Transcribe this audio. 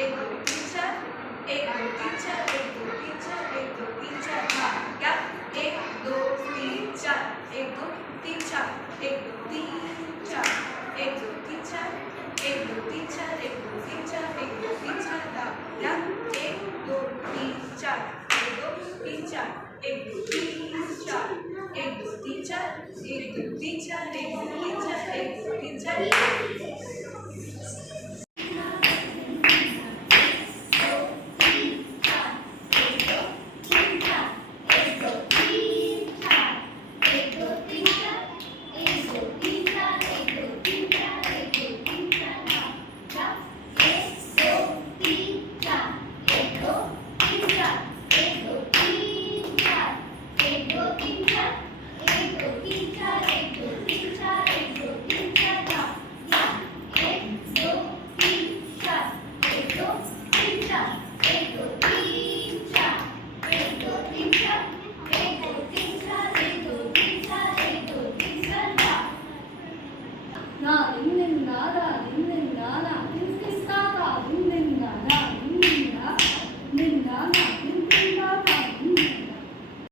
एक दो तीन चार, एक दो तीन चार, एक दो तीन चार, एक दो तीन चार, हाँ क्या, एक दो तीन चार, एक दो तीन चार, एक दो तीन चार, एक दो तीन चार, एक दो तीन चार, एक दो तीन चार, एक दो तीन चार, हाँ क्या, एक दो तीन चार, एक दो तीन चार, एक दो तीन